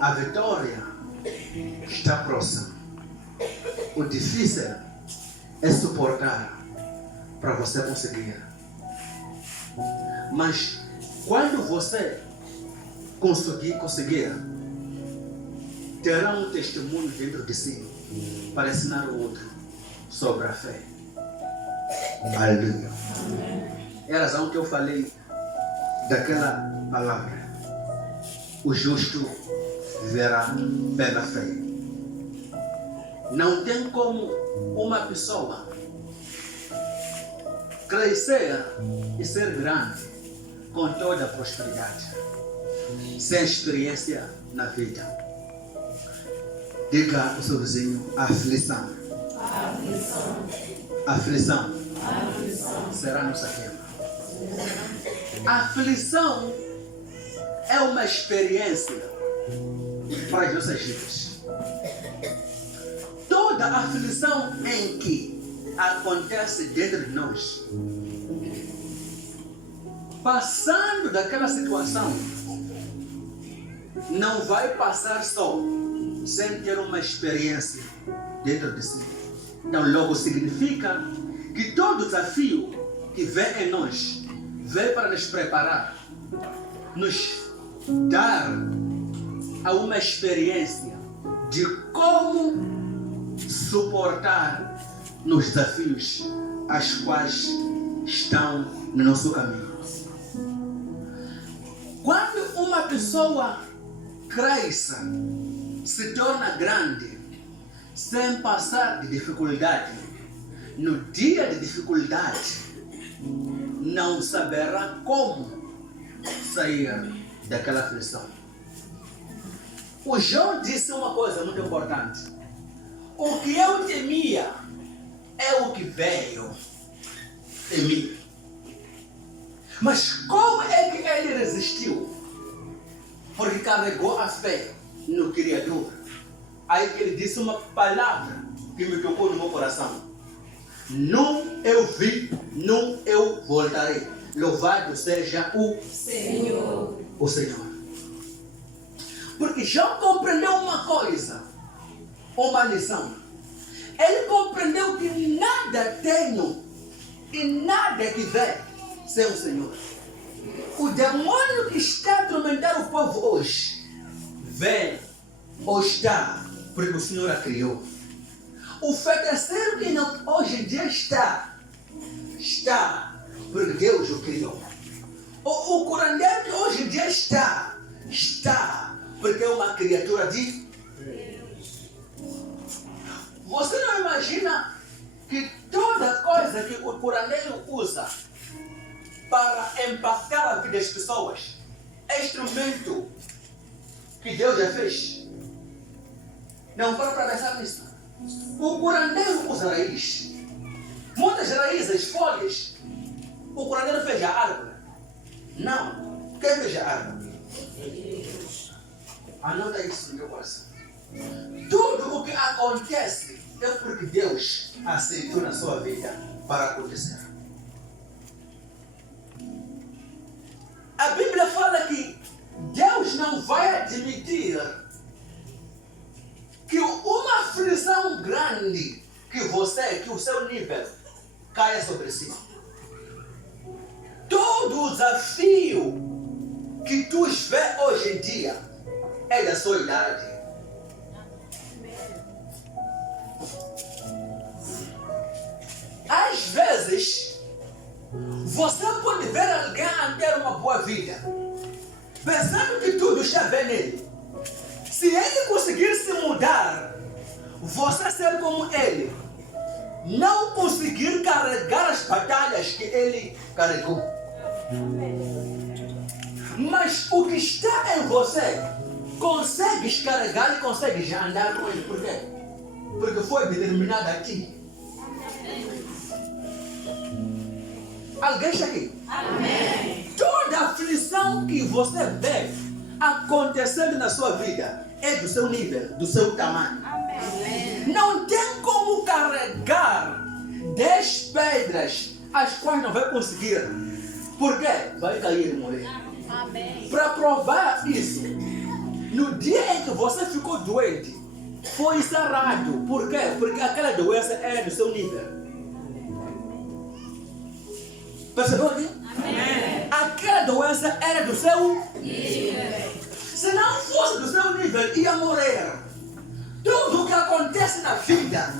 A vitória está próxima. O difícil é suportar para você conseguir. Mas quando você conseguir, terá um testemunho dentro de si para ensinar o outro sobre a fé. Aleluia. É a razão que eu falei daquela palavra. O justo viverá pela fé. Não tem como uma pessoa crescer e ser grande com toda a prosperidade, sem experiência na vida. Diga ao seu vizinho: aflição. Aflição será nossa queima. Aflição é uma experiência para as nossas vidas. Toda aflição em que acontece dentro de nós, passando daquela situação, não vai passar só sem ter uma experiência dentro de si. Então logo significa que todo desafio que vem em nós vem para nos preparar, nos dar a uma experiência de como suportar nos desafios as quais estão no nosso caminho. Quando uma pessoa cresce, se torna grande, sem passar de dificuldade, no dia de dificuldade, não saberá como sair daquela aflição. O João disse uma coisa muito importante: o que eu temia é o que veio em mim. Mas como é que ele resistiu? Porque carregou a fé no Criador. Aí que ele disse uma palavra que me tocou no meu coração: não eu vi, não eu voltarei. Louvado seja o Senhor. O Senhor. Porque João compreendeu uma coisa, uma lição. Ele compreendeu que nada tenho e nada que vem sem o Senhor. O demônio que está a atormentar o povo hoje vem ou está porque o Senhor a criou. O feiticeiro que não, hoje em dia está porque Deus o criou. O curandeiro que hoje em dia está porque é uma criatura de Deus. Você não imagina que toda coisa que o curandeiro usa para impactar a vida das pessoas é instrumento que Deus já fez? Não para pensar nisso. O curandeiro usa raiz. Muitas raízes, folhas. O curandeiro fez a árvore. Não. Quem fez a árvore? Anota isso no meu coração. Tudo o que acontece é porque Deus aceitou na sua vida para acontecer. A Bíblia fala que Deus não vai admitir que uma aflição grande que o seu nível caia sobre si. Todo o desafio que tu vê hoje em dia é da sua idade. Às vezes, você pode ver alguém a ter uma boa vida, pensando que tudo está bem nele. Se ele conseguir se mudar, você ser como ele, não conseguir carregar as batalhas que ele carregou. Mas o que está em você, consegues carregar e consegues andar com ele. Por quê? Porque foi determinado a ti. Alguém está aqui? Amém. Toda aflição que você vê acontecendo na sua vida é do seu nível, do seu tamanho. Amém. Não tem como carregar 10 pedras as quais não vai conseguir. Por quê? Vai cair e morrer. Para provar isso, No dia em que você ficou doente, foi sarado. Por quê? Porque aquela doença era do seu nível. Percebeu aqui? Amém. Aquela doença era do seu nível. Se não fosse do seu nível, ia morrer. Tudo o que acontece na vida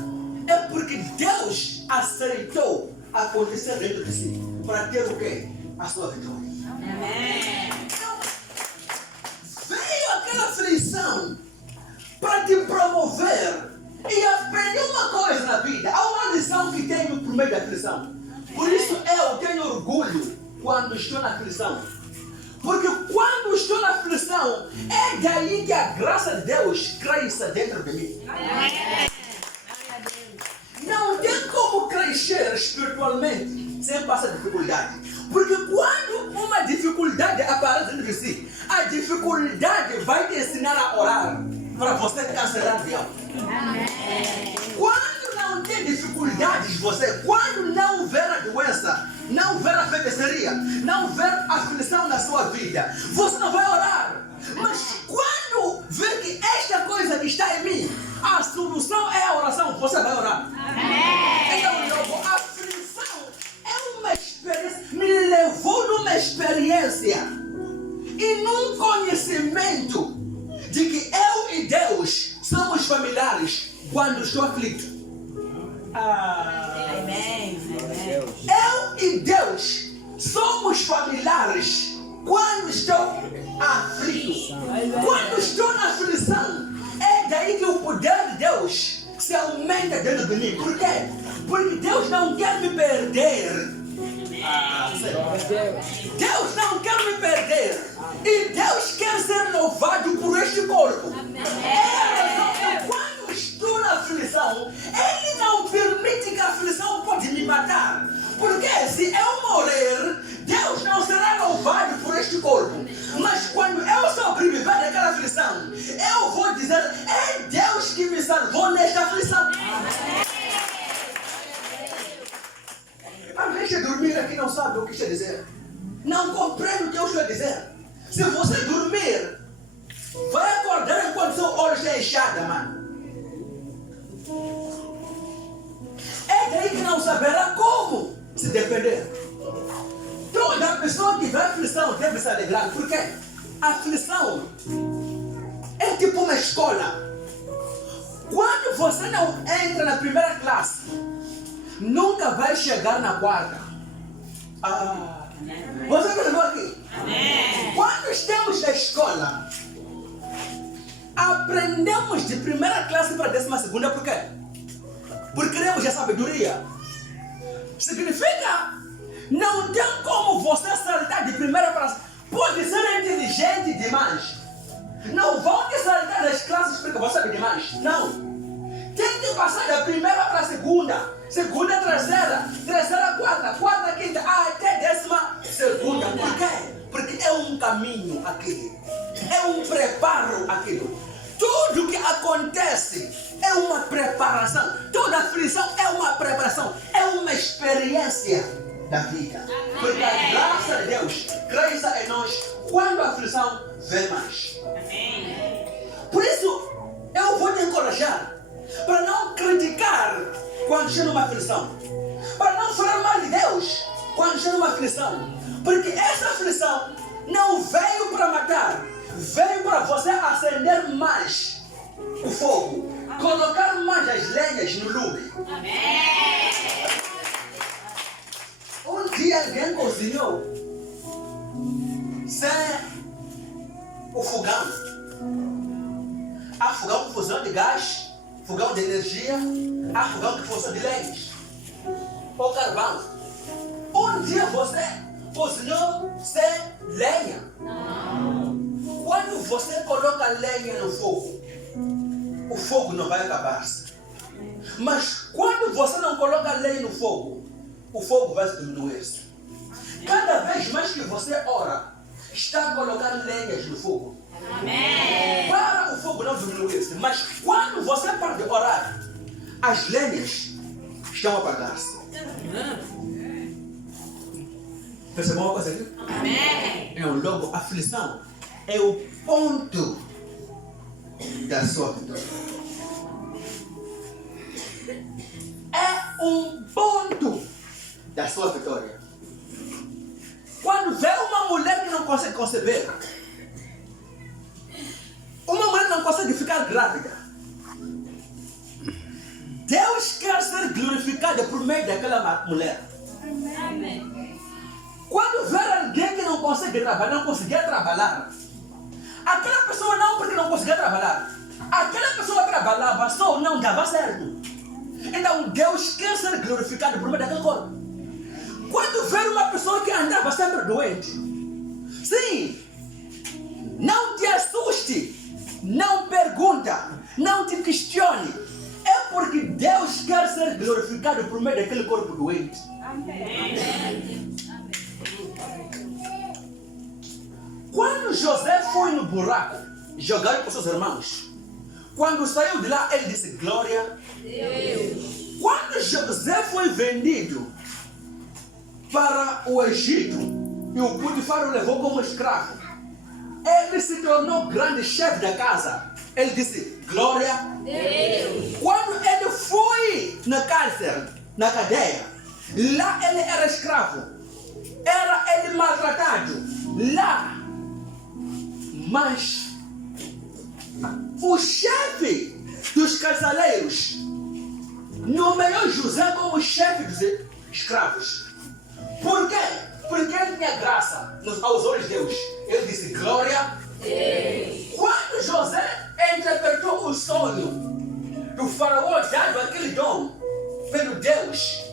é porque Deus aceitou acontecer dentro de si. Para ter o quê? A sua vitória. Amém. Então, veio aquela aflição para te promover e aprender uma coisa na vida. Há uma lição que tenho por meio da aflição. Por isso eu tenho orgulho quando estou na aflição. Porque quando estou na aflição, é daí que a graça de Deus cresce dentro de mim. Não tem como crescer espiritualmente sem passar dificuldade. Porque quando uma dificuldade aparece dentro de si, a dificuldade vai te ensinar a orar para você cancelar o diabo. Quando não tem dificuldades, quando não houver a doença, não houver a feitiçaria, não houver a aflição na sua vida, você não vai orar. Mas quando ver que esta coisa que está em mim, a solução é a oração, você vai orar. Então, a aflição é uma experiência, me levou numa experiência e num conhecimento de que eu e Deus somos familiares quando estou aflito. Eu e Deus somos familiares quando estou aflito. Quando estou na aflição, é daí que o poder de Deus se aumenta dentro de mim. Por quê? Porque Deus não quer me perder. Deus não quer me perder. E Deus quer ser louvado por este corpo. É a razão que quando estou na aflição, Ele não permite que a aflição pode me matar. Porque se eu morrer, Deus não será louvado por este corpo. Mas quando eu sobreviver daquela aflição, eu vou dizer, é Deus que me salvou nesta aflição. A gente dormir aqui não sabe o que está a dizer. Não compreende o que eu estou a dizer. Se você dormir, vai acordar enquanto seu olho está inchado, mano. É daí que não saberá como se defender. Toda pessoa que vê aflição deve se alegrar. Por quê? A aflição é tipo uma escola. Quando você não entra na primeira classe, nunca vai chegar na quarta. Você percebeu aqui? Quando estamos na escola, aprendemos de primeira classe para 12ª. Por quê? Porque queremos a sabedoria. Significa, não tem como você saltar de primeira para... Pode ser inteligente demais. Não vão te saltar das classes porque você sabe demais. Não. Tem que passar da primeira para a segunda. Segunda, terceira, quarta, quinta, até 12ª. Por quê? Porque é um caminho aquilo. É um preparo aquilo. Tudo que acontece é uma preparação. Toda aflição é uma preparação. É uma experiência da vida. Porque a graça de Deus cresce em nós quando a aflição vem mais. Por isso, eu vou te encorajar para não criticar quando chega uma aflição. Para não falar mal de Deus quando chega uma aflição. Porque essa aflição não veio para matar. Veio para você acender mais o fogo. Colocar mais as lenhas no lume. Um dia alguém cozinhou sem o fogão. Há fogão com fusão de gás, fogão de energia, há fogão com fusão de lenhas ou carvão. Um dia você cozinhou sem lenha. Quando você coloca lenha no fogo, o fogo não vai acabar-se. Mas quando você não coloca lenha no fogo, o fogo vai diminuir-se. Cada vez mais que você ora, está a colocar lenhas no fogo. Amém. Para o fogo não diminuir-se. Mas quando você para de orar, as lenhas estão a apagar-se. Percebeu uma coisa aqui? Amém. É um logo, aflição. É o ponto da sua vitória. É um ponto da sua vitória. Quando vê uma mulher que não consegue conceber, uma mulher que não consegue ficar grávida, Deus quer ser glorificado por meio daquela mulher. Amém. Quando ver alguém que não consegue trabalhar, não conseguia trabalhar, aquela pessoa não, porque não conseguia trabalhar, aquela pessoa trabalhava, só não dava certo. Então Deus quer ser glorificado por meio daquele corpo. Quando ver uma pessoa que andava sempre doente, sim, não te assuste, não pergunta, não te questione. É porque Deus quer ser glorificado por meio daquele corpo doente. Amém. Quando José foi no buraco, jogado por seus irmãos, quando saiu de lá, ele disse: glória a Deus. Quando José foi vendido para o Egito e o Potifar o levou como escravo, ele se tornou grande chefe da casa. Ele disse: glória a Deus. Quando ele foi na cárcere, na cadeia, lá ele era escravo, era ele maltratado lá, mas o chefe dos carcereiros nomeou José como chefe dos escravos. Por quê? Porque ele tinha graça aos olhos de Deus. Ele disse: glória a Deus. Quando José interpretou o sonho do faraó, dado aquele dom pelo Deus,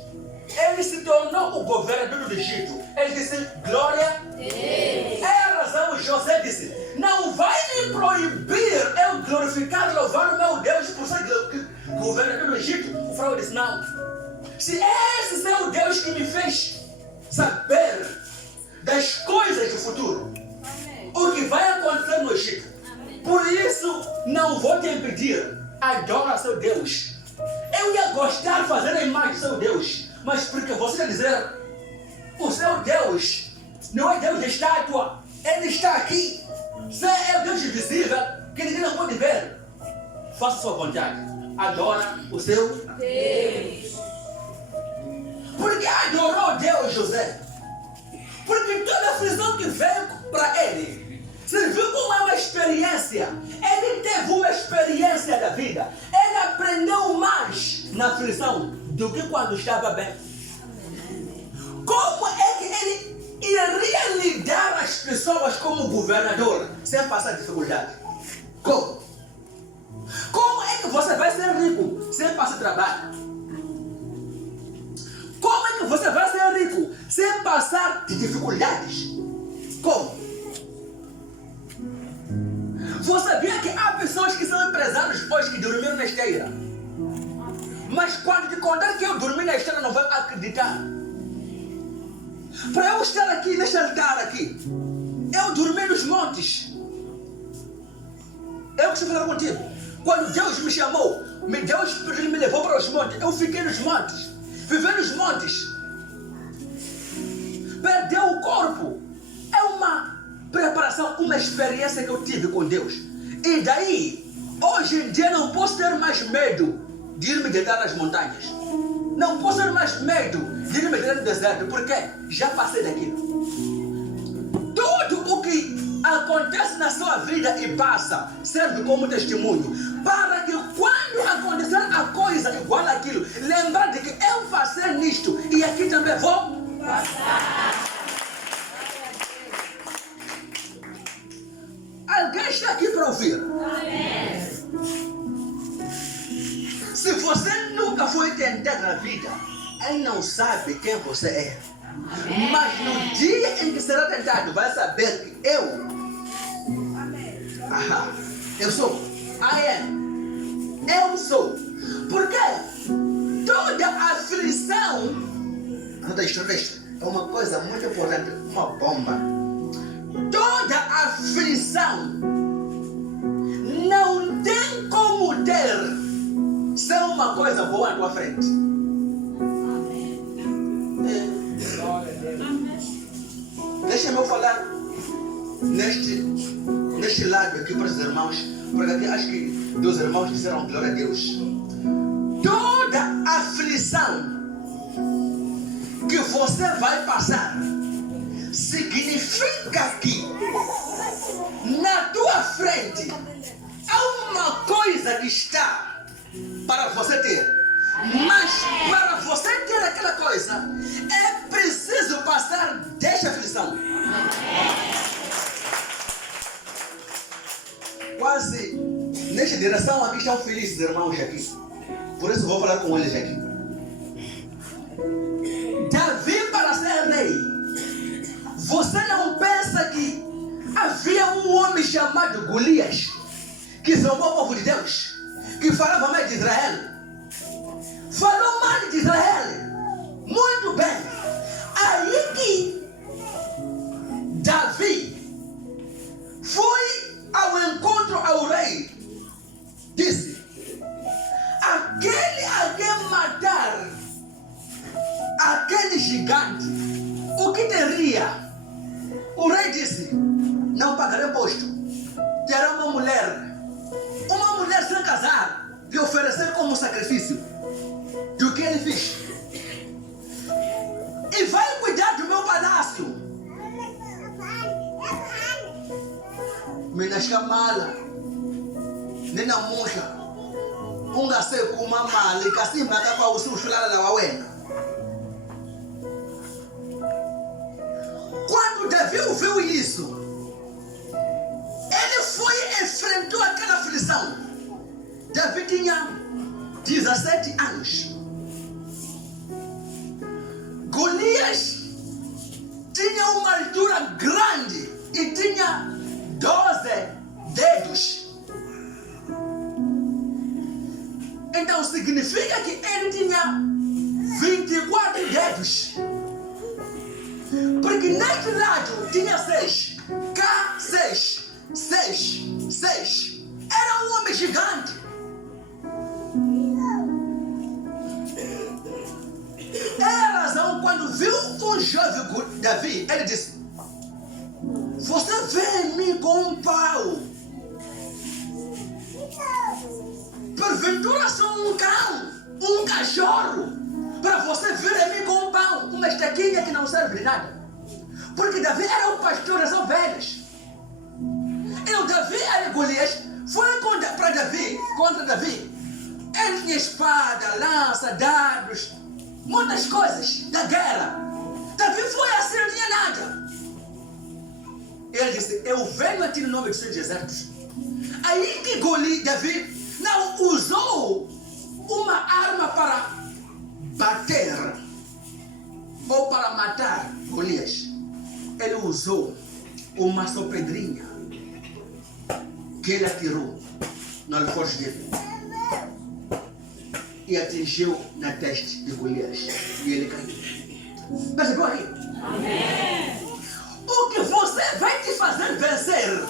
ele se tornou o governador do Egito. Ele disse: glória a Deus. É a razão, José disse: não vai me proibir eu glorificar e louvar o meu Deus por ser governador do Egito. O faraó disse: não. Se esse é o Deus que me fez saber das coisas do futuro, o que vai acontecer no Egito, por isso não vou te impedir. Adora seu Deus. Eu ia gostar de fazer a imagem do seu Deus, mas porque você quer dizer, o seu Deus não é Deus de estátua, ele está aqui. Você é o Deus invisível que ninguém não pode ver. Faça sua vontade. Adora o seu Deus. Por que adorou Deus, José? Porque toda a aflição que veio para ele serviu como uma experiência. Ele teve uma experiência da vida. Ele aprendeu mais na aflição do que quando estava bem. Como é que ele iria lidar as pessoas como governador sem passar dificuldade? Como? Como é que você vai ser rico sem passar trabalho? Como é que você vai ser rico sem passar de dificuldades? Como? Você sabia que há pessoas que são empresários hoje que dormiram na esteira? Mas quando te contar que eu dormi na esteira, não vai acreditar. Para eu estar aqui neste altar aqui, eu dormi nos montes. Eu costumo falar contigo. Quando Deus me chamou, Deus me levou para os montes. Eu fiquei nos montes. Viver nos montes. Perder o corpo é uma preparação, uma experiência que eu tive com Deus. E daí, hoje em dia não posso ter mais medo de ir me deitar nas montanhas. Não posso ter mais medo de ir me deitar no deserto, porque já passei daquilo. Tudo o que acontece na sua vida e passa serve como testemunho, para que quando acontecer a coisa igual àquilo, lembrar de que eu passei nisto e aqui também vou passar. Alguém está aqui para ouvir? Amém. Se você nunca foi tentado na vida, ele não sabe quem você é. Amém. Mas no dia em que será tentado, vai saber que eu sou. I am. Eu sou. Porque toda aflição, é uma coisa muito importante, uma bomba. Toda aflição não tem como ter ser uma coisa boa na tua frente. Deixa-me eu falar neste lado aqui para os irmãos, Porque aqui acho que 2 irmãos disseram glória a Deus. Toda aflição que você vai passar significa que na tua frente há uma coisa que está para você ter. Mas para você ter aquela coisa, é preciso passar desta aflição. Quase nesta direção aqui estão felizes, irmãos, aqui. Por isso vou falar com eles aqui. Davi, para ser rei, você não pensa que havia um homem chamado Golias que zombou o povo de Deus, que falava mal de Israel? Falou mal de Israel. Muito bem. Aí que Davi foi ao encontro ao rei. Disse: aquele a quem matar aquele gigante, o que teria? O rei disse: não pagarei imposto. Terá uma mulher sem casar, lhe oferecer como sacrifício. Do que ele fez? E vai cuidar do meu palácio. Minas Kamala, Nena Musha, Unga Seku Mama, Likasim Nakapa Usu Shulala na Wawena. Quando Davi ouviu isso, ele foi e enfrentou aquela aflição. Davi tinha 17 anos. Golias tinha uma altura grande e tinha 12 dedos. Então significa que ele tinha 24 dedos. Porque neste lado tinha 6. Cá 6. 6. 6. Era um homem gigante. É a razão quando viu um jovem Davi, ele disse: você vê em mim com um pau. Porventura sou um cão, um cachorro, para você ver em mim com um pau, uma estaquinha que não serve de nada. Porque Davi era um pastor das ovelhas. E o Davi era Golias, foi para Davi, contra Davi. Ele tinha espada, lança, dardos, muitas coisas da guerra. Davi foi assim, não tinha nada. Ele disse: eu venho a ti no nome dos seus exércitos. Aí que Davi não usou uma arma para bater ou para matar Golias. Ele usou uma sopedrinha que ele atirou no alforje dele e atingiu na testa de Golias e ele caiu. Percebeu aí? Amém. O que você vai te fazer vencer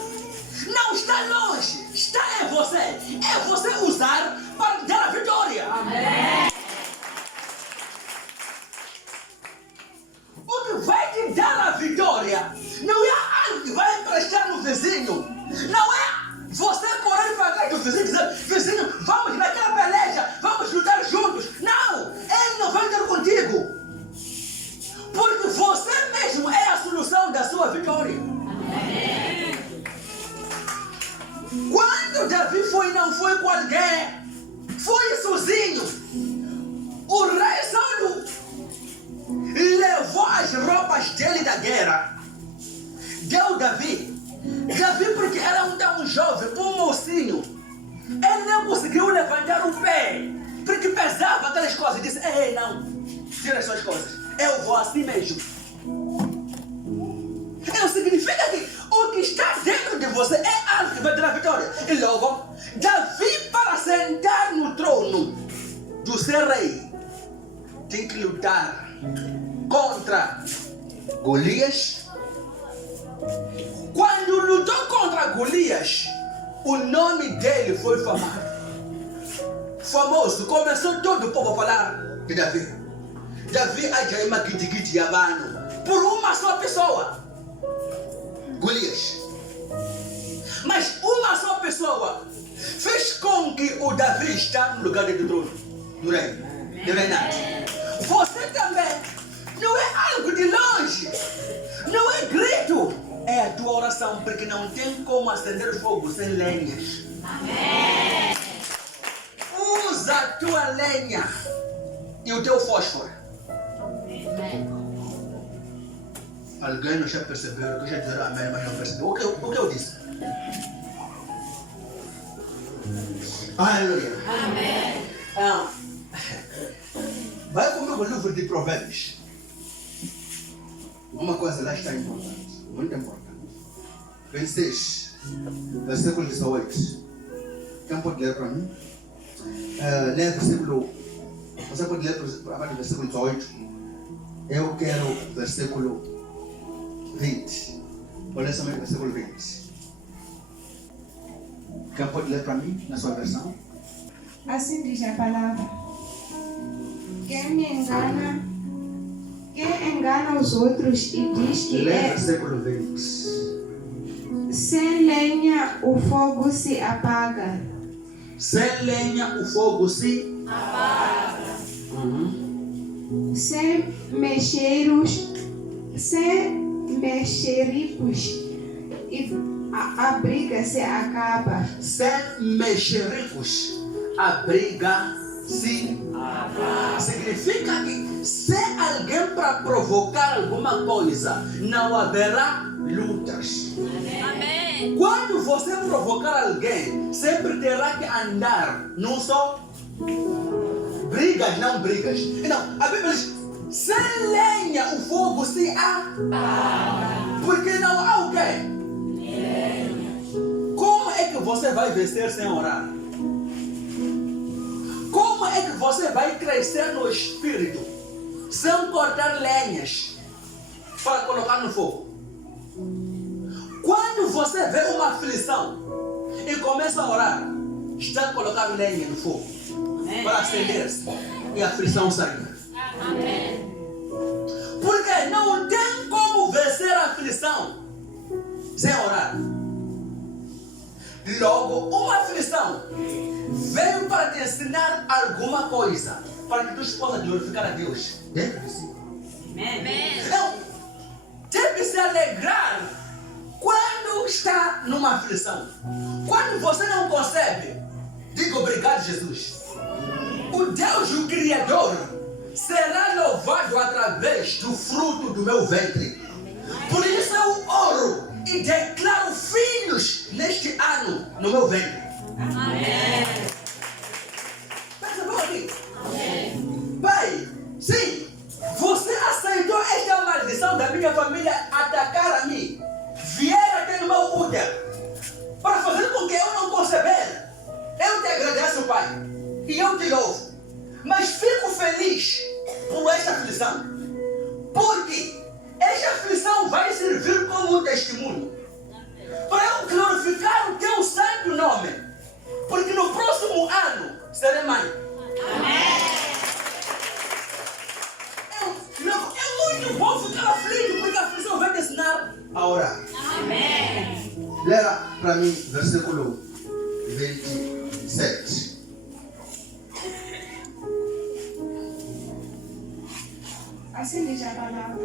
não está longe, está em você. É você usar para dar a vitória. Amém. O que vai te dar a vitória não é algo que vai emprestar no vizinho. Não é você correr para trás do vizinho e dizer: vizinho, vamos naquela peleja, vamos lutar juntos. Não, ele não vai lutar contigo. Porque você mesmo é a solução da sua vitória. Amém. Quando Davi não foi com alguém, foi sozinho. O rei Saulo levou as roupas dele da guerra, deu Davi, porque era um jovem, um mocinho, ele não conseguiu levantar o pé, porque pesava aquelas coisas. Disse: ei, não, tira as suas coisas, eu vou assim mesmo. Então significa que o que está dentro de você é algo que vai dar a vitória. E logo, Davi, para sentar no trono do ser rei, tem que lutar contra Golias. Quando lutou contra Golias, o nome dele foi famoso. Começou todo o povo a falar de Davi. Davi ajaima kitikiti yabano por uma só pessoa, Golias. Mas uma só pessoa fez com que o Davi está no lugar do trono, do rei, do reinado. Você também não é algo de longe, não é grito, é a tua oração, porque não tem como acender fogo sem lenhas. Amém. Usa a tua lenha e o teu fósforo. Alguém não já percebeu? Que eu já disse amém, mas não percebeu. O que eu disse? Aleluia. Amém. Vai comigo no livro de Provérbios. Uma coisa lá está importante, muito importante. 26, versículo 18. Quem pode ler para mim? Lê versículo. Você pode ler a partir do versículo 18. Eu quero versículo 20. Vou ler somente o versículo 20. Quem pode ler para mim, na sua versão? Assim diz a palavra. Quem engana os outros e diz que Lê é versículo 20. sem lenha o fogo se apaga. Sem lenha o fogo se Apaga. Sem mexericos e a briga se acaba. Sem mexericos, a briga se acaba. Significa que se alguém para provocar alguma coisa, não haverá lutas. Amém. Quando você provocar alguém, sempre terá que andar num só brigas, não brigas. Então, a Bíblia diz, sem lenha o fogo se apaga. Porque não há o quê? Como é que você vai vencer sem orar? Como é que você vai crescer no espírito sem cortar lenhas para colocar no fogo? Quando você vê uma aflição e começa a orar, está colocando lenha no fogo para acender-se e a aflição sair. Amém. Porque não tem como vencer a aflição sem orar. Logo, uma aflição veio para te ensinar alguma coisa, para que tu possa glorificar a Deus dentro de si. Amém. Então, tem que se alegrar quando está numa aflição. Quando você não consegue, diga obrigado, Jesus. O Deus, o Criador, será louvado através do fruto do meu ventre. Por isso eu oro e declaro filhos neste ano no meu ventre. Amém. Percebeu aqui? Amém. Pai, sim, você aceitou esta maldição da minha família atacar a mim. Vieram até no meu útero para fazer com que eu não conceber. Eu te agradeço, Pai, e eu te louvo. Mas fico feliz por esta aflição, porque esta aflição vai servir como um testemunho para eu glorificar o teu santo nome, porque no próximo ano serei mãe. É muito bom ficar aflito, porque a aflição vai te ensinar a orar. Amém. Lera para mim versículo 27. Assim diz a palavra.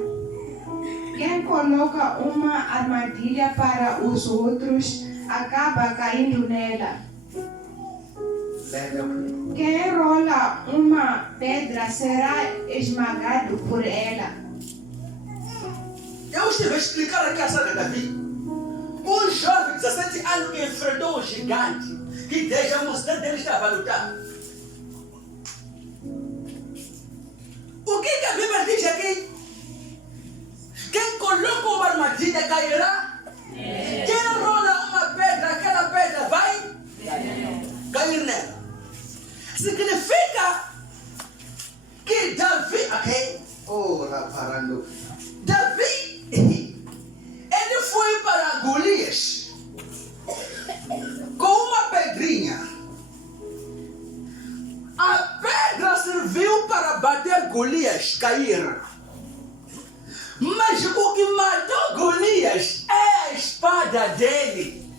Quem coloca uma armadilha para os outros acaba caindo nela. Quem rola uma pedra será esmagado por ela. Eu estive a explicar aqui a saga de Davi. Um jovem de 17 anos que enfrentou um gigante que desde a mocidade dele estava a lutar. O que a Bíblia diz aqui? Quem coloca uma armadilha cairá. Quem rola uma pedra, aquela pedra vai cair nela. Significa que Davi, ok? Davi, ele foi para Golias com uma pedrinha. A pedra serviu para bater Golias cair. Mas o que matou Golias é a espada dele.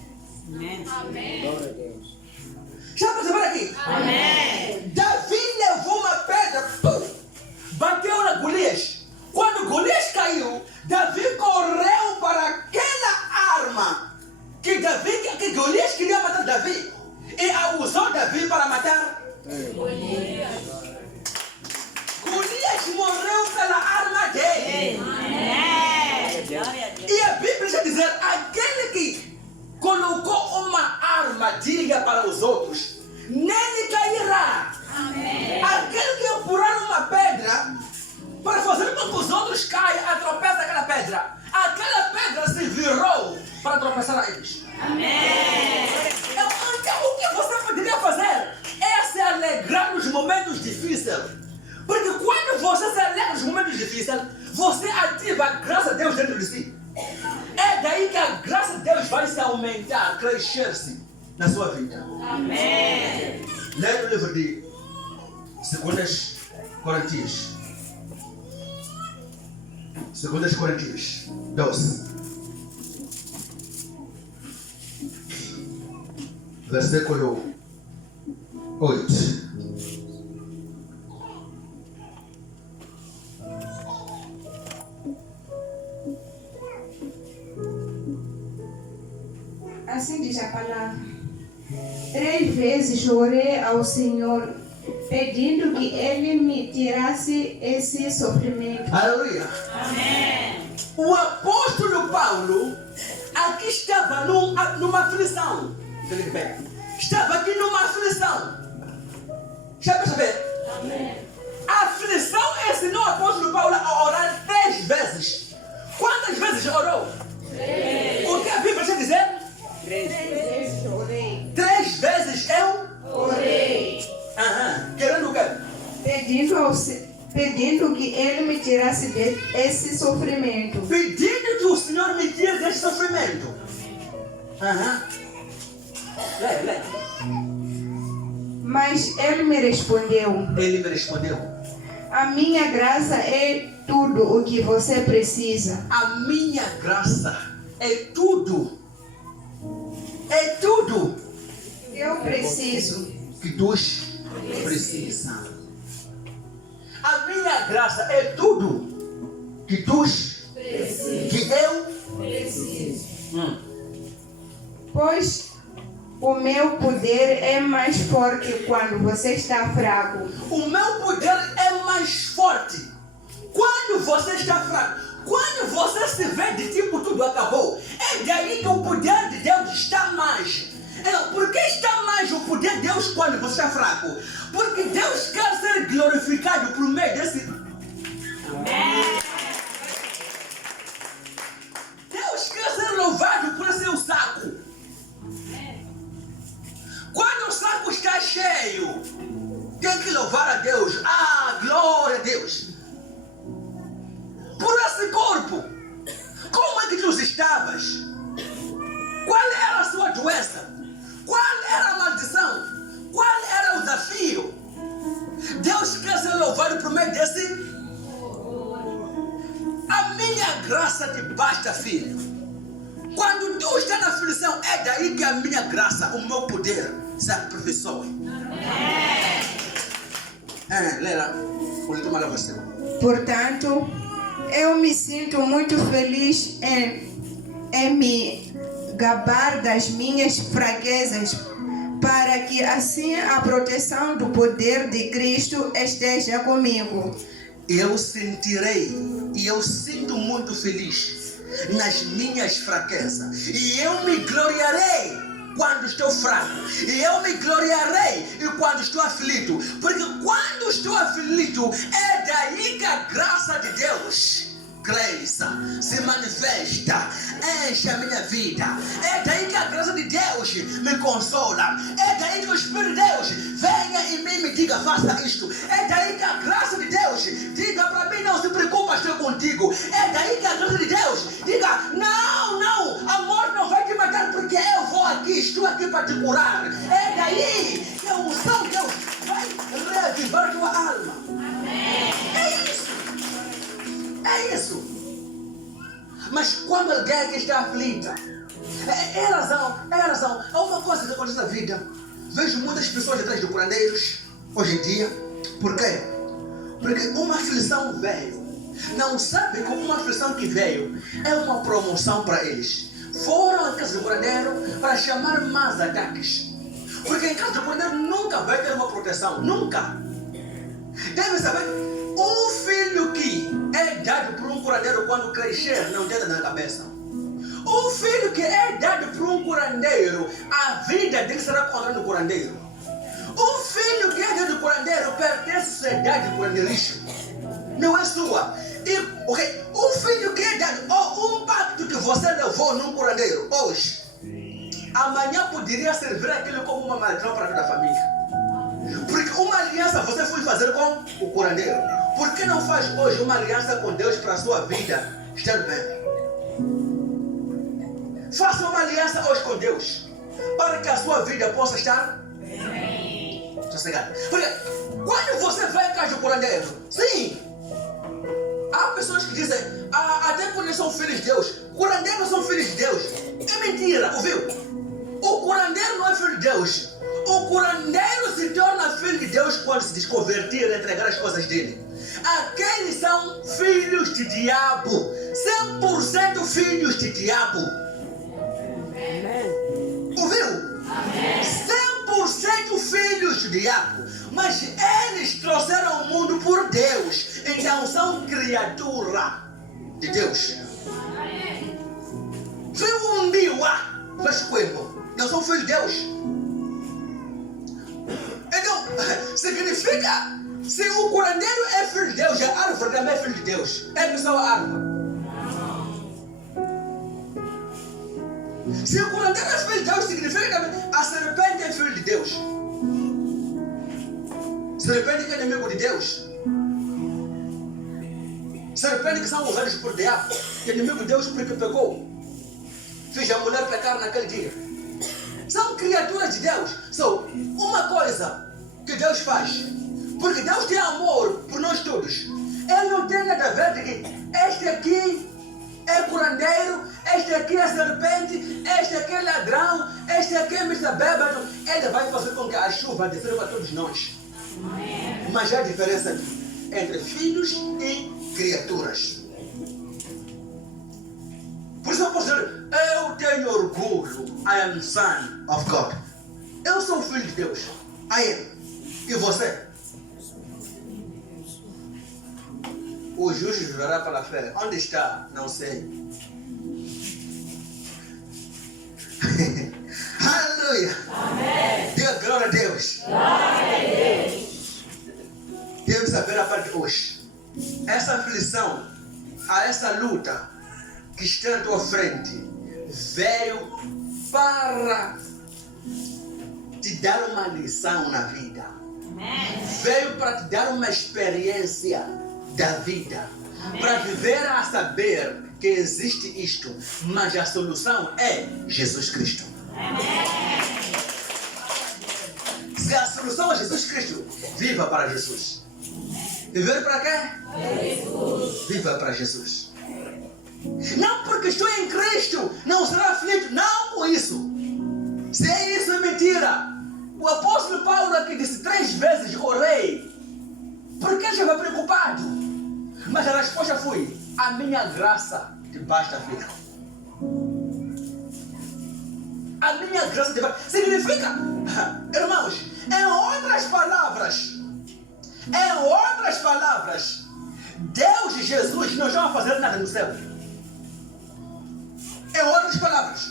Amém. Já perceberam aqui? Amém. Davi levou uma pedra, bateu na Golias. Quando Golias caiu, Davi correu para aquela arma que Golias queria matar Davi e usou Davi para matar Golias morreu pela arma dele. Amém. Glória a Deus. E a Bíblia já diz, aquele que colocou uma armadilha para os outros, nele cairá. Amém. Aquele que empurrar uma pedra para fazer com que os outros caiam, atropela aquela pedra se virou para tropeçar a eles. Amém. Então, o que você poderia fazer é se alegrar nos momentos difíceis. Porque quando você se alegra nos momentos difíceis, você ativa a graça de Deus dentro de si. É daí que a graça de Deus vai se aumentar, crescer-se na sua vida. Amém. Leia o livro de 2 Coríntios. 2 Coríntios 12. Versículo 8. Assim diz a palavra. 3 vezes orei ao Senhor, pedindo que Ele me tirasse esse sofrimento. Aleluia. Amém. O apóstolo Paulo aqui estava numa aflição. Estava aqui numa aflição. Já perceberam? Amém. A aflição ensinou o apóstolo Paulo a orar 3 vezes. Quantas vezes orou? 3. O que a Bíblia quer dizer? 3 vezes orei. 3 vezes eu Orei. Querendo o quê? Pedindo que Ele me tirasse desse sofrimento. Pedindo que o Senhor me tire desse sofrimento. Leia. Mas Ele me respondeu: Ele me respondeu: a minha graça é tudo o que você precisa. a minha graça é tudo. É tudo Eu preciso. que tu precisa. A minha graça é tudo que tu que eu preciso. Pois o meu poder é mais forte quando você está fraco. O meu poder é mais forte quando você está fraco. Quando você se vê de tipo tudo acabou, é daí que o poder de Deus está mais. Por que está mais o poder de Deus quando você está fraco? Porque Deus quer ser glorificado por meio desse. Amém. Deus quer ser louvado por seu saco. Quando o saco está cheio, tem que louvar a Deus. Glória a Deus. Por esse corpo, como é que tu estavas? Qual era a sua doença? Qual era a maldição? Qual era o desafio? Deus quer ser louvado por meio desse. A minha graça te basta, filho. Quando tu está na aflição, é daí que a minha graça, o meu poder, se aperfeiçoa. Lera, você. Portanto, eu me sinto muito feliz em me gabar das minhas fraquezas, para que assim a proteção do poder de Cristo esteja comigo. Eu sentirei e eu sinto muito feliz nas minhas fraquezas, e eu me gloriarei quando estou fraco, e eu me gloriarei quando estou aflito, porque quando estou aflito é daí que a graça de Deus cresce, se manifesta, enche a minha vida. É daí que a graça de Deus me consola. É daí que o Espírito de Deus venha em mim e me diga: faça isto. É daí que a graça de Deus diga para mim: não se preocupa, estou contigo. É daí que a graça de Deus diga: não, a morte não vai te matar, porque eu vou aqui, estou aqui para te curar. É daí que a unção de Deus vai reavivar a tua alma. Amém. É isso. Mas quando alguém que está aflita, É razão. Há uma coisa que acontece na vida. Vejo muitas pessoas atrás de curandeiros hoje em dia. Por quê? Porque uma aflição veio. Não sabe como uma aflição que veio é uma promoção para eles. Foram à casa do curandeiro para chamar mais ataques. Porque em casa do curandeiro nunca vai ter uma proteção. Nunca. Deve saber, um filho que é dado por um curandeiro quando crescer não tem nada na cabeça. Um filho que é dado por um curandeiro, a vida dele será contra o curandeiro. Um filho que é dado por curandeiro pertence à sociedade curandeirista. Não é sua. Um filho que é dado, ou um pacto que você levou num curandeiro hoje, amanhã poderia servir aquilo como uma maldição para toda a família. Porque uma aliança você foi fazer com o curandeiro. Por que não faz hoje uma aliança com Deus para a sua vida estar bem? Faça uma aliança hoje com Deus para que a sua vida possa estar sossegada. Porque quando você vai à casa do curandeiro, sim, há pessoas que dizem, até quando eles são filhos de Deus, curandeiros são filhos de Deus. É mentira, ouviu? O curandeiro não é filho de Deus. O curandeiro se torna filho de Deus quando se desconvertir e entregar as coisas dele. Aqueles são filhos de diabo. 100% filhos de diabo. Ouviu? 100% filhos de diabo. Mas eles trouxeram o mundo por Deus. Então são criatura de Deus. Viu um biwa, faz cuerpo. Não são filhos de Deus. Então, significa, se o curandeiro é filho de Deus, a árvore também é filho de Deus. É que só a árvore. Se o curandeiro é filho de Deus, significa também a serpente é filho de Deus. Serpente que é inimigo de Deus. Serpente que são usados por diabo, que é inimigo de Deus porque pecou. Fez a mulher pecar naquele dia. São criaturas de Deus. Uma coisa que Deus faz, porque Deus tem amor por nós todos. Ele não tem nada a ver de que este aqui é curandeiro, este aqui é serpente, este aqui é ladrão, este aqui é Mr. Bêbado. Ele vai fazer com que a chuva desça para todos nós. Mas há diferença entre filhos e criaturas. Por isso eu posso dizer, eu tenho orgulho. I am son of God. Eu sou filho de Deus. I am. E você? O justo jurará pela fé. Onde está? Não sei. Aleluia. Amém. Diga glória a Deus. Glória a Deus. Deve saber a parte de hoje. Essa aflição, essa luta que está à tua frente, veio para te dar uma lição na vida. Amém. Veio para te dar uma experiência da vida. Amém. Para viver a saber que existe isto, mas a solução é Jesus Cristo. Amém. Se a solução é Jesus Cristo, viva para Jesus. Viver para quê? Jesus. Viva para Jesus. Não porque estou em Cristo, não será aflito. Não com isso. Se é isso, é mentira. O apóstolo Paulo aqui disse 3 vezes orei. Por que estava preocupado? Mas a resposta foi: a minha graça te basta, filho. A minha graça te basta. Significa, irmãos, em outras palavras, Deus e Jesus não estão a fazer nada no céu. Em outras palavras,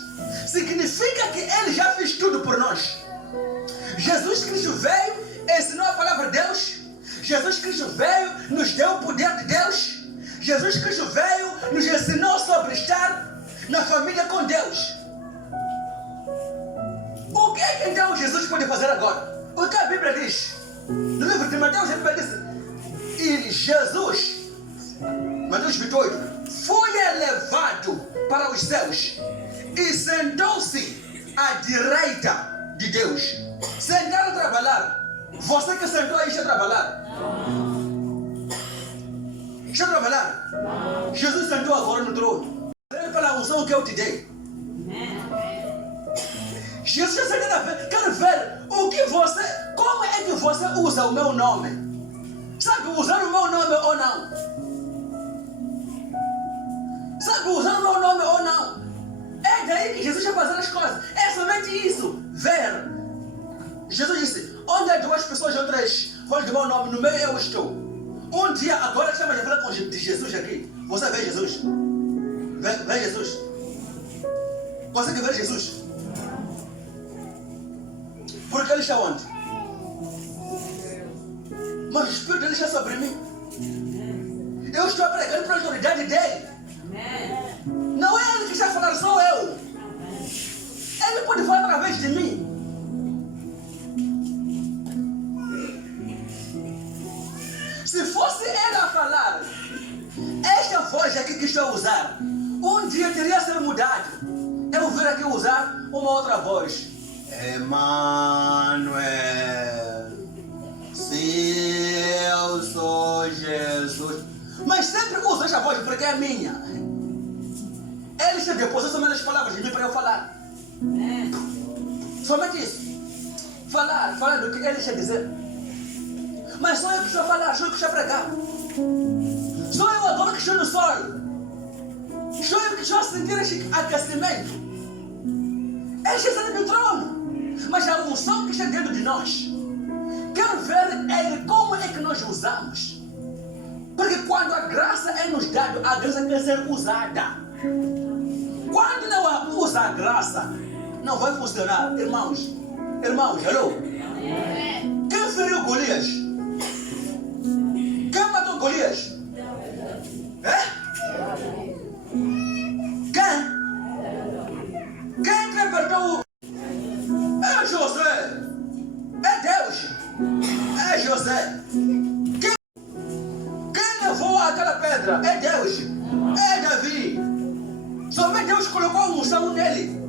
significa que Ele já fez tudo por nós. Jesus Cristo veio, ensinou a palavra de Deus. Jesus Cristo veio, nos deu o poder de Deus. Jesus Cristo veio, nos ensinou sobre estar na família com Deus. O que é que então Jesus pode fazer agora? O que a Bíblia diz? No livro de Mateus, a Bíblia diz: e Jesus, Mateus 28, foi elevado para os céus e sentou-se à direita de Deus. Sentar a trabalhar. Você que sentou aí está a trabalhar? Está a trabalhar? Jesus sentou agora no trono. Pela unção que eu te dei. você quero ver como é que você usa o meu nome. Sabe usar o meu nome ou não? Sabe usar o meu nome ou não? É daí que Jesus vai fazer as coisas. É somente isso. Ver. Jesus disse, onde há duas pessoas ou três falam do meu nome, no meio eu estou. Um dia, agora que estamos a falar de Jesus aqui, você vê Jesus? Vê Jesus? Consegue ver Jesus? Porque ele está onde? Mas o Espírito dele está sobre mim. Eu estou pregando para a autoridade dele. Não é ele que está falando, sou eu. Ele pode falar através de mim. Se fosse ele a falar, esta voz aqui que estou a usar, um dia teria sido mudado. Eu vir aqui usar uma outra voz. Emmanuel, sim, eu sou Jesus. Mas sempre uso esta voz porque é minha. Ele se depositou somente as palavras de mim para eu falar. Somente isso. Falar do que ele está dizendo. Mas sou eu que estou a falar, sou eu que estou a pregar. Sou eu agora que estou no sol. Sou eu que estou a sentir este aquecimento. Ele está no trono. Mas a unção que está dentro de nós, quero ver ele como é que nós usamos. Porque quando a graça é nos dada, a graça quer ser usada. Quando não usa a graça, não vai funcionar. Irmãos, alô? Quem feriu Golias? Quem matou Golias? Quem libertou? É José. É Deus. É José. Quem levou aquela pedra? É Deus. É Davi. Somente Deus colocou a unção nele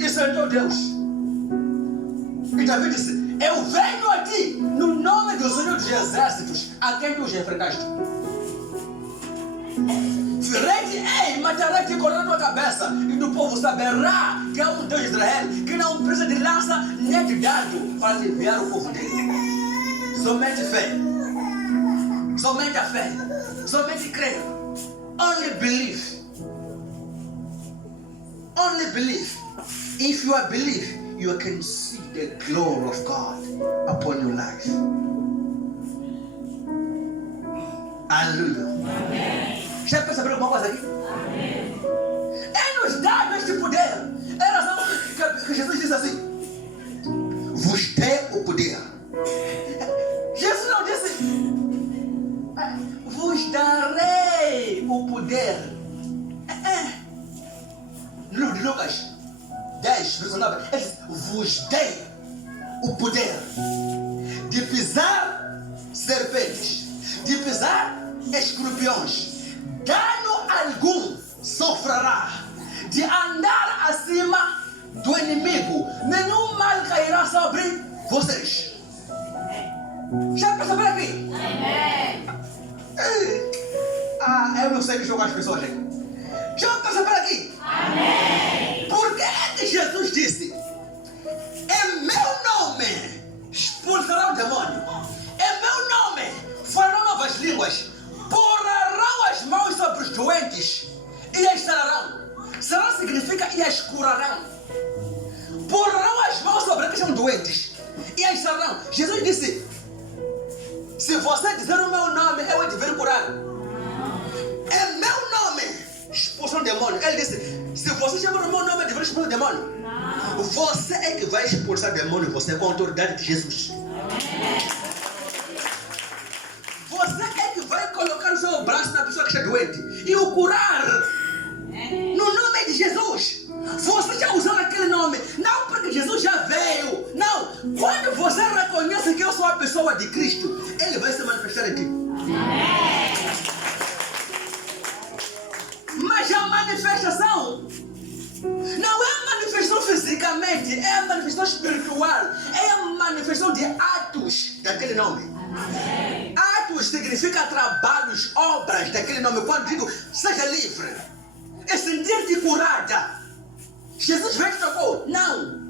e sentou Deus. E Davi disse, eu venho a ti no nome do Senhor dos Exércitos, a quem tu os enfrentaste. Virei-te, matarei-te com a tua cabeça, e do povo saberá que é um Deus de Israel, que não precisa de lança nem de dardo para aliviar o povo dele. Somente fé. Somente a fé. Somente crer. Only believe. Only believe. If you are believe, you can see the glory of God upon your life. Aleluia. Já perceberam alguma coisa aqui? Amém. É nos dado este poder. É a razão que Jesus disse assim: vos dei o poder. Jesus não disse vos darei o poder. No de Lucas 10, verso 9, ele diz, vos dei o poder de pisar serpentes, de pisar escorpiões, dano algum sofrerá, de andar acima do inimigo, nenhum mal cairá sobre vocês. Já perceberam aqui? Amém. Eu não sei que jogar as pessoas aí. Já perceberam aqui? Amém. Por que é que Jesus disse, em meu nome expulsarão o demônio, em meu nome falarão novas línguas, porarão as mãos sobre os doentes e as sararão. Sarar significa e as curarão. Porarão as mãos sobre aqueles que são doentes e as sararão. Jesus disse, se você dizer o meu nome, eu deverei curar. Em meu nome expulsar o demônio. Ele disse, se você chamar o meu nome, eu deverei expulsar o demônio. Você é que vai expulsar o demônio, você com a autoridade de Jesus. Você é que vai colocar o seu braço na pessoa que está doente e o curar no nome de Jesus. Você já usou aquele nome, não porque Jesus já veio, não. Quando você reconhece que eu sou a pessoa de Cristo, Ele vai se manifestar em ti. Mas a manifestação não é a manifestação fisicamente, é a manifestação espiritual, é a manifestação de atos daquele nome. Amém. Atos significa trabalhos, obras daquele nome. Quando digo seja livre, é sentir-te curada. Jesus veio e tocou? Não.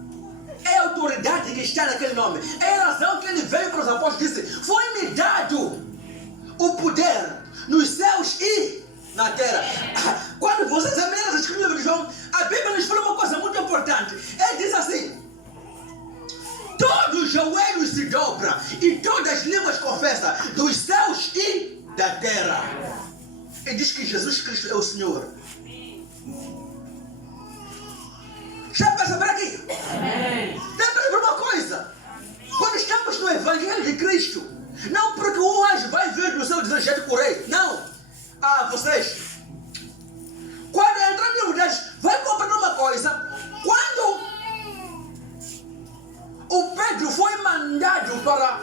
É a autoridade que está naquele nome. É a razão que ele veio para os apóstolos e disse: foi-me dado o poder nos céus e na terra. Quando você examina as escrituras de João, a Bíblia nos fala uma coisa muito importante. Ele diz assim: todos os joelhos se dobram e todas as línguas confessam, dos céus e da terra. Ele diz que Jesus Cristo é o Senhor. Já perceberam aqui? Lembra uma coisa: quando estamos no Evangelho de Cristo, não porque um anjo vai vir do céu dizer já te curei. Não. Vocês, quando entrar em unidade, vai compreender uma coisa. Quando o Pedro foi mandado para,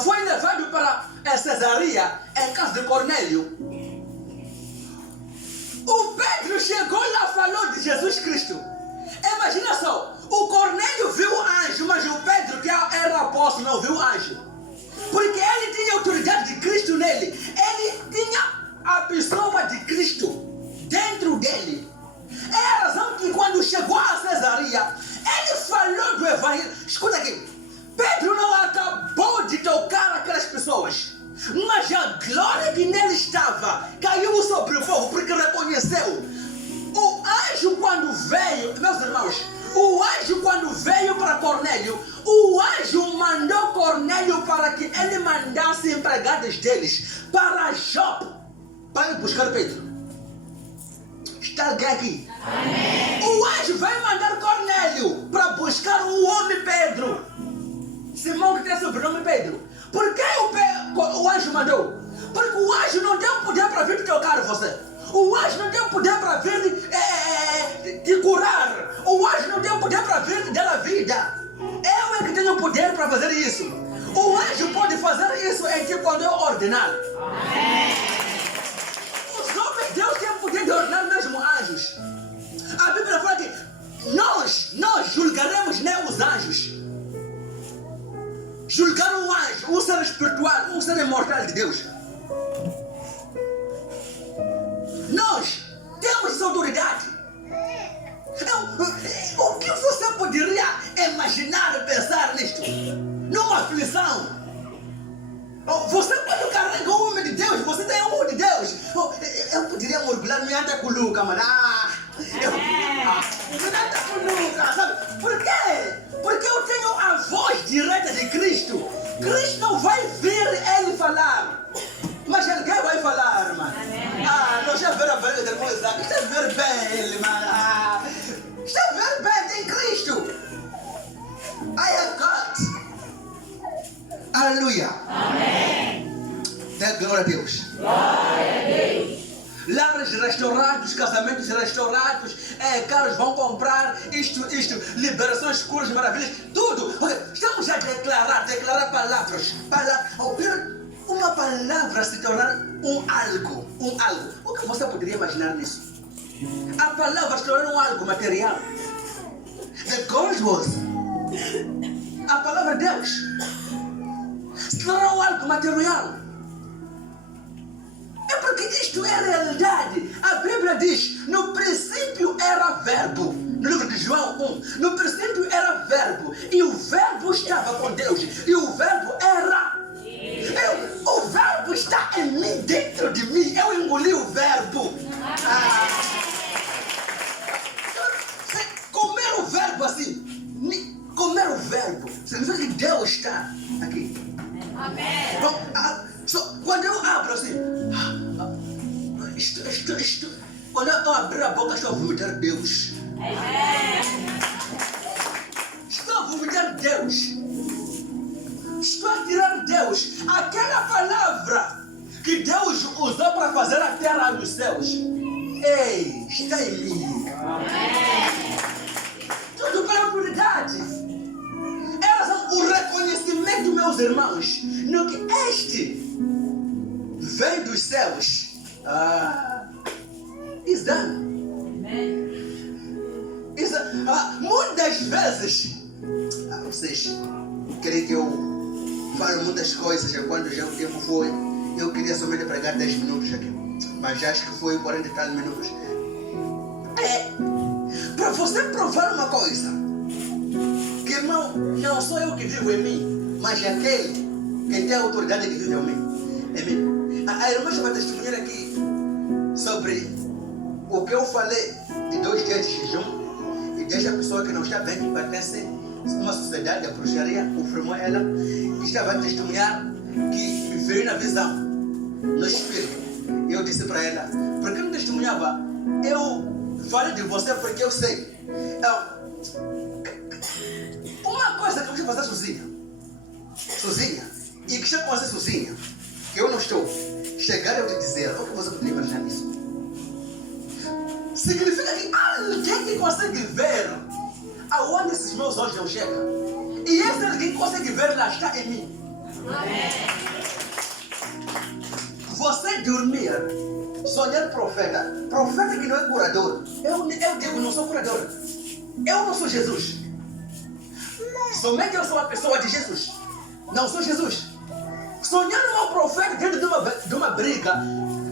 foi levado para Cesareia, em casa de Cornélio, o Pedro chegou lá e falou de Jesus Cristo. Imagina só, o Cornélio viu o anjo, mas o Pedro, que era apóstolo, não viu o anjo. Porque ele tinha a autoridade de Cristo nele. Ele tinha a pessoa de Cristo dentro dele. É a razão que quando chegou a Cesareia, ele falou do Evangelho. Escuta aqui. Pedro não acabou de tocar aquelas pessoas, mas a glória que nele estava caiu sobre o povo, porque reconheceu. O anjo quando veio, meus irmãos, o anjo quando veio para Cornélio, o anjo mandou Cornélio para que ele mandasse empregados deles para Jope, para ir buscar Pedro. Está alguém aqui? Amém. O anjo vai mandar Cornélio para buscar o homem Pedro, Simão, que tem sobrenome Pedro. Por que o anjo mandou? Porque o anjo não tem poder para vir tocar você. O anjo não tem poder para vir te curar. O anjo não tem poder para vir te dar a vida. Eu é que tenho poder para fazer isso. O anjo pode fazer isso em ti quando eu ordenar. Amém. Os homens de Deus têm poder de ordenar mesmo anjos. A Bíblia fala que nós julgaremos nem os anjos. Julgar um anjo, um ser espiritual, um ser imortal de Deus. Nós temos essa autoridade. Então, o que você poderia imaginar e pensar nisto? Numa aflição. Você quando carrega o homem de Deus, você tem o homem de Deus. Eu poderia mergulhar no Yanta Kuluka, mano. Yanta Kuluka, sabe? Por quê? Porque eu tenho a voz direta de Cristo. Cristo não vai vir ele falar, mas ele vai falar, mano. Nós já vemos a velha da irmã Isaac. Está a ver bem ele, mano. Está a ver bem em Cristo. I have God. Aleluia. Amém. Dê glória a Deus. Glória a Deus. Lares restaurados, casamentos restaurados, carros vão comprar, isto, liberações, curas, maravilhas, tudo. Estamos a declarar palavras. Uma palavra se tornar um algo. O que você poderia imaginar nisso? A palavra se tornar um algo material. The God was. A palavra de Deus se tornar um algo material. É porque isto é realidade. A Bíblia diz: no princípio era verbo. No livro de João 1, no princípio era verbo, e o verbo estava com Deus, e o verbo era. O verbo está em mim, dentro de mim. Eu engoli o verbo. Comer o verbo assim, comer o verbo, significa que Deus está aqui. Amém. Quando eu abro assim, quando eu abrir a boca, estou a vomitar Deus. Estou a vomitar Deus. Estou a tirar Deus. Aquela palavra que Deus usou para fazer a terra e os céus. Ei, está em mim. Tudo pela autoridade. O reconhecimento, meus irmãos, no que este vem dos céus. Muitas vezes, vocês querem que eu fale muitas coisas, quando já o tempo foi, eu queria somente pregar 10 minutos aqui, mas já acho que foi 40 e tal minutos. Para você provar uma coisa, Irmão, não sou eu que vivo em mim, mas é aquele que tem a autoridade que vive em mim. A irmã vai testemunhar aqui sobre o que eu falei de 2 dias de jejum e desta pessoa que não está bem, que pertence a uma sociedade, a bruxaria, confirmou ela, e estava a testemunhar que me veio na visão, no espírito. E eu disse para ela, por que não testemunhava? Eu falei de você porque eu sei. Uma coisa que eu vou fazer sozinha, e que já fazer sozinha, que eu não estou, chegar e eu te dizer, o que você poderia imaginar nisso? Significa que alguém que consegue ver aonde esses meus olhos não chegam, e esse alguém que consegue ver lá está em mim. Você dormir, sonhar profeta que não é curador. Eu digo, não sou curador. Eu não sou Jesus. Somente eu sou uma pessoa de Jesus. Não sou Jesus. Sonhar um profeta dentro de uma briga,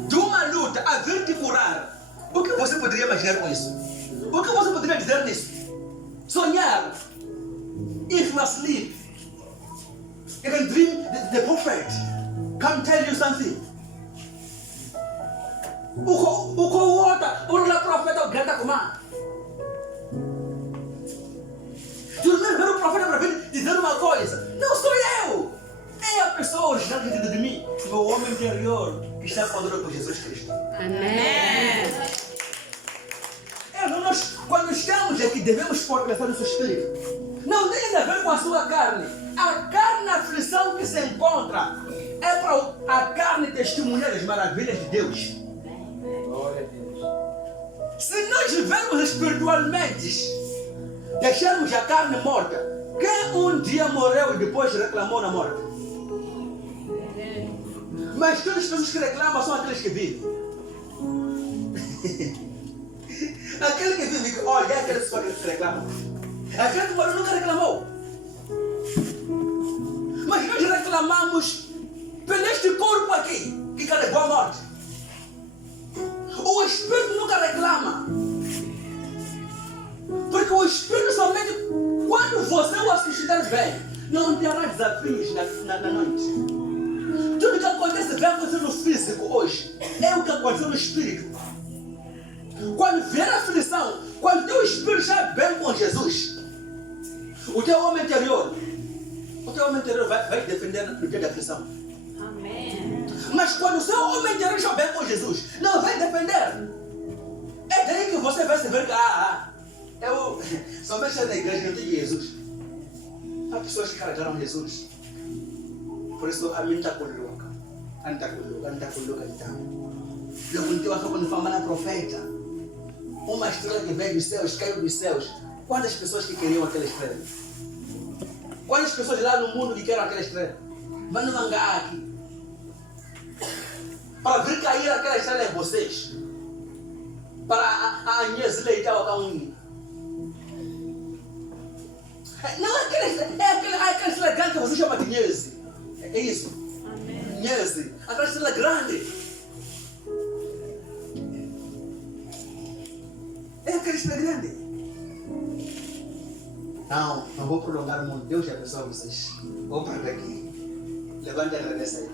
de uma luta, a vir te curar. O que você poderia imaginar com isso? O que você poderia dizer nisso? Sonhar. If you are asleep, you can dream the prophet come tell you something. O profeta grita com a dormir ver o profeta para vir dizer uma coisa. Não sou eu. É a pessoa original dentro de mim, meu homem interior, que está falando com Jesus Cristo. Amém. Nós, quando estamos aqui, devemos fortalecer nosso espírito. Não tem a ver com a sua carne. A carne, a aflição que se encontra, é para a carne testemunhar as maravilhas de Deus. Glória a Deus. Se nós vivermos espiritualmente, deixarmos a carne morta, quem um dia morreu e depois reclamou na morte? Mas todas as pessoas que reclamam são aqueles que vivem. Aquele que vive, que olha, é aquela pessoa que reclama. Aquele que morreu nunca reclamou. Mas nós reclamamos pelo este corpo aqui, que carregou a morte. O Espírito nunca reclama. Porque o Espírito somente, quando você o assistir bem, não terá desafios na noite. Tudo que acontece vai acontecer no físico hoje. É o que aconteceu no Espírito. Quando vier a aflição, quando teu espírito está bem com Jesus, o teu homem interior vai te defender no dia da aflição. Amém. Mas quando o seu homem interior está bem com Jesus, não vai defender. É daí que você vai saber que eu somente na igreja não tenho Jesus. Há pessoas que carregaram Jesus. Por isso a mim está com louca. A mim está com louca então. Eu continuo quando fala na profeta. Uma estrela que veio dos céus, caiu dos céus. Quantas pessoas que queriam aquela estrela? Quantas pessoas lá no mundo que querem aquela estrela? Vai no mangá aqui. Para vir cair aquela estrela em vocês. Para a Anhês leitar o caminho. Não é aquela estrela grande que você chama de Anhês. É isso. Anhês. Aquela estrela grande. É aquela estrela grande. Não vou prolongar muito. Deus já abençoe vocês. Vou parar aqui. Levante a cabeça aí.